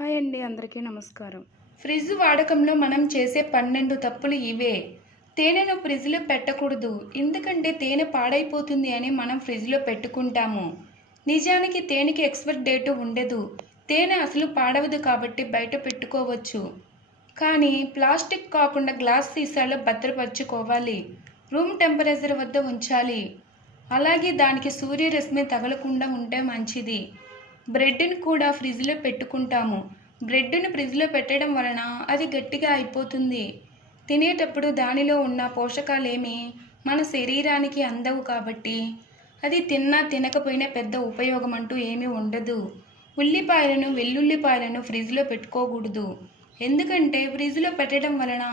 Hi అండి అందరికీ నమస్కారం. ఫ్రిడ్జ్ వాడకంలో మనం చేసే పన్నెండు తప్పులు ఇవే. తేనెను ఫ్రిడ్జ్లో పెట్టకూడదు. ఎందుకంటే తేనె పాడైపోతుంది అని మనం ఫ్రిడ్జ్లో పెట్టుకుంటాము. నిజానికి తేనెకి ఎక్స్పైర్ డేటు ఉండదు. తేనె అసలు పాడవదు కాబట్టి బయట పెట్టుకోవచ్చు. కానీ ప్లాస్టిక్ కాకుండా గ్లాస్ సీసాలో భద్రపరచుకోవాలి. రూమ్ టెంపరేచర్ వద్ద ఉంచాలి. అలాగే దానికి సూర్యరశ్మి తగలకుండా ఉంటే మంచిది. బ్రెడ్ని కూడా ఫ్రిడ్జ్లో పెట్టుకుంటాము. బ్రెడ్ను ఫ్రిడ్జ్లో పెట్టడం వలన అది గట్టిగా అయిపోతుంది. తినేటప్పుడు దానిలో ఉన్న పోషకాలేమి మన శరీరానికి అందవు కాబట్టి అది తిన్నా తినకపోయినా పెద్ద ఉపయోగం అంటూ ఏమీ ఉండదు. ఉల్లిపాయలను వెల్లుల్లిపాయలను ఫ్రిడ్జ్లో పెట్టుకోకూడదు. ఎందుకంటే ఫ్రిడ్జ్లో పెట్టడం వలన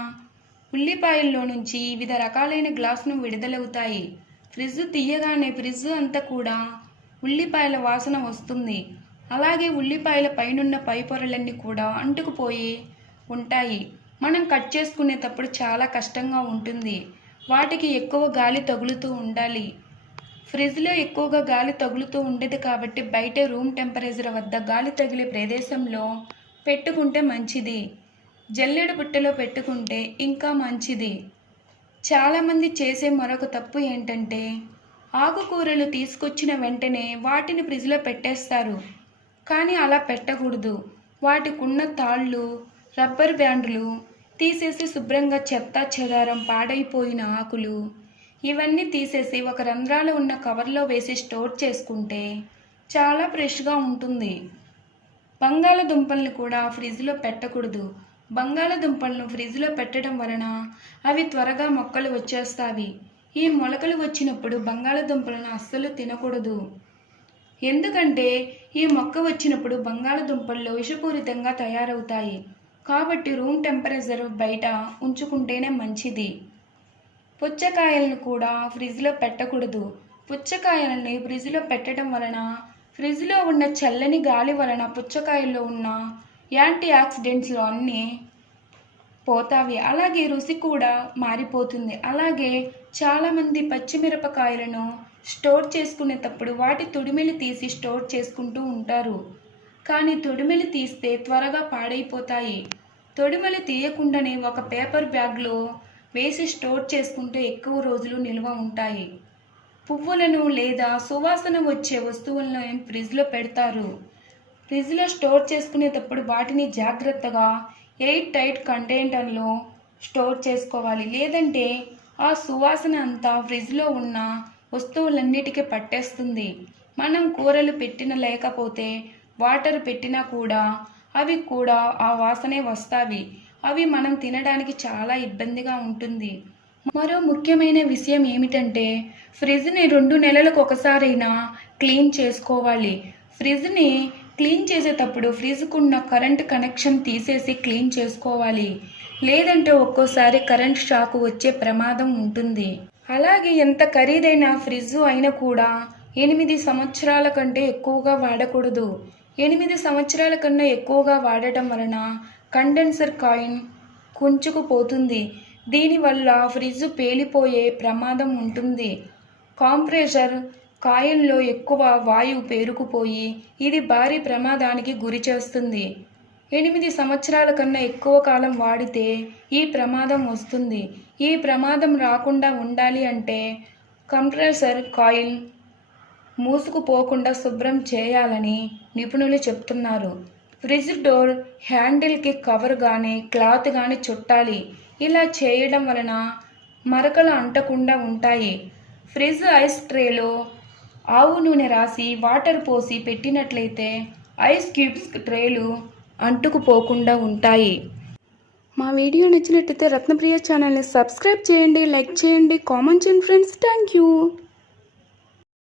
ఉల్లిపాయల్లో నుంచి వివిధ రకాలైన గ్లాసును విడుదలవుతాయి. ఫ్రిడ్జ్ తీయగానే ఫ్రిడ్జ్ అంతా కూడా ఉల్లిపాయల వాసన వస్తుంది. అలాగే ఉల్లిపాయల పైనున్న పై పొరలన్నీ కూడా అంటుకుపోయి ఉంటాయి. మనం కట్ చేసుకునేటప్పుడు చాలా కష్టంగా ఉంటుంది. వాటికి ఎక్కువ గాలి తగులుతూ ఉండాలి. ఫ్రిడ్జ్లో ఎక్కువగా గాలి తగులుతూ ఉండేది కాబట్టి బయట రూమ్ టెంపరేచర్ వద్ద గాలి తగిలే ప్రదేశంలో పెట్టుకుంటే మంచిది. జల్లెడ బుట్టలో పెట్టుకుంటే ఇంకా మంచిది. చాలామంది చేసే మరొక తప్పు ఏంటంటే ఆకుకూరలు తీసుకొచ్చిన వెంటనే వాటిని ఫ్రిడ్జ్లో పెట్టేస్తారు. కానీ అలా పెట్టకూడదు. వాటికున్న తాళ్ళు రబ్బర్ బ్యాండ్లు తీసేసి శుభ్రంగా చెత్త చెదారం పాడైపోయిన ఆకులు ఇవన్నీ తీసేసి ఒక రంధ్రాలు ఉన్న కవర్లో వేసి స్టోర్ చేసుకుంటే చాలా ఫ్రెష్గా ఉంటుంది. బంగాళదుంపల్ని కూడా ఫ్రిడ్జ్లో పెట్టకూడదు. బంగాళదుంపలను ఫ్రిడ్జ్లో పెట్టడం వలన అవి త్వరగా మొక్కలు వచ్చేస్తాయి. ఈ మొలకలు వచ్చినప్పుడు బంగాళదుంపలను అస్సలు తినకూడదు. ఎందుకంటే ఈ మొక్క వచ్చినప్పుడు బంగాళదుంపల్లో విషపూరితంగా తయారవుతాయి. కాబట్టి రూమ్ టెంపరేచర్ బయట ఉంచుకుంటేనే మంచిది. పుచ్చకాయలను కూడా ఫ్రిడ్జ్లో పెట్టకూడదు. పుచ్చకాయలని ఫ్రిడ్జ్లో పెట్టడం వలన ఫ్రిడ్జ్లో ఉన్న చల్లని గాలి వలన పుచ్చకాయల్లో ఉన్న యాంటీ ఆక్సిడెంట్స్లో అన్నీ పోతావి. అలాగే రుచి కూడా మారిపోతుంది. అలాగే చాలామంది పచ్చిమిరపకాయలను స్టోర్ చేసుకునేటప్పుడు వాటి తొడిమెలు తీసి స్టోర్ చేసుకుంటూ ఉంటారు. కానీ తొడిమెలు తీస్తే త్వరగా పాడైపోతాయి. తొడిమెలు తీయకుండానే ఒక పేపర్ బ్యాగ్లో వేసి స్టోర్ చేసుకుంటే ఎక్కువ రోజులు నిల్వ ఉంటాయి. పువ్వులను లేదా సువాసన వచ్చే వస్తువులను ఫ్రిడ్జ్లో పెడతారు. ఫ్రిడ్జ్లో స్టోర్ చేసుకునేటప్పుడు వాటిని జాగ్రత్తగా ఎయిట్ టైట్ కంటైనర్లో స్టోర్ చేసుకోవాలి. లేదంటే ఆ సువాసన అంతా ఫ్రిడ్జ్లో ఉన్న వస్తువులన్నిటికీ పట్టేస్తుంది. మనం కూరలు పెట్టిన లేకపోతే వాటర్ పెట్టినా కూడా అవి కూడా ఆ వాసనే వస్తావి అవి మనం తినడానికి చాలా ఇబ్బందిగా ఉంటుంది. మరో ముఖ్యమైన విషయం ఏమిటంటే ఫ్రిడ్జ్ని రెండు నెలలకు ఒకసారైనా క్లీన్ చేసుకోవాలి. ఫ్రిడ్జ్ని క్లీన్ చేసేటప్పుడు ఫ్రిడ్జ్కున్న కరెంట్ కనెక్షన్ తీసేసి క్లీన్ చేసుకోవాలి. లేదంటే ఒక్కోసారి కరెంట్ షాక్ వచ్చే ప్రమాదం ఉంటుంది. అలాగే ఎంత ఖరీదైన ఫ్రిడ్జ్ అయినా కూడా ఎనిమిది సంవత్సరాల కంటే ఎక్కువగా వాడకూడదు. ఎనిమిది సంవత్సరాల కన్నా ఎక్కువగా వాడటం వలన కండెన్సర్ కాయిన్ కుంచుకుపోతుంది. దీనివల్ల ఫ్రిడ్జ్ పేలిపోయే ప్రమాదం ఉంటుంది. కాంప్రెషర్ కాయిల్లో ఎక్కువ వాయువు పేరుకుపోయి ఇది భారీ ప్రమాదానికి గురి చేస్తుంది. ఎనిమిది సంవత్సరాల కన్నా ఎక్కువ కాలం వాడితే ఈ ప్రమాదం వస్తుంది. ఈ ప్రమాదం రాకుండా ఉండాలి అంటే కంప్రెసర్ కాయిల్ మూసుకుపోకుండా శుభ్రం చేయాలని నిపుణులు చెప్తున్నారు. ఫ్రిడ్జ్ డోర్ హ్యాండిల్కి కవర్ కానీ క్లాత్ కానీ చుట్టాలి. ఇలా చేయడం వలన మరకలు అంటకుండా ఉంటాయి. ఫ్రిడ్జ్ ఐస్ ట్రేలో ఆవు నూనె రాసి వాటర్ పోసి పెట్టినట్లయితే ఐస్ క్యూబ్స్ ట్రేలు అంటుకుపోకుండా ఉంటాయి. మా వీడియో నచ్చినట్టయితే రత్నప్రియ ఛానల్ని సబ్స్క్రైబ్ చేయండి లైక్ చేయండి కామెంట్ చేయండి ఫ్రెండ్స్. Thank you.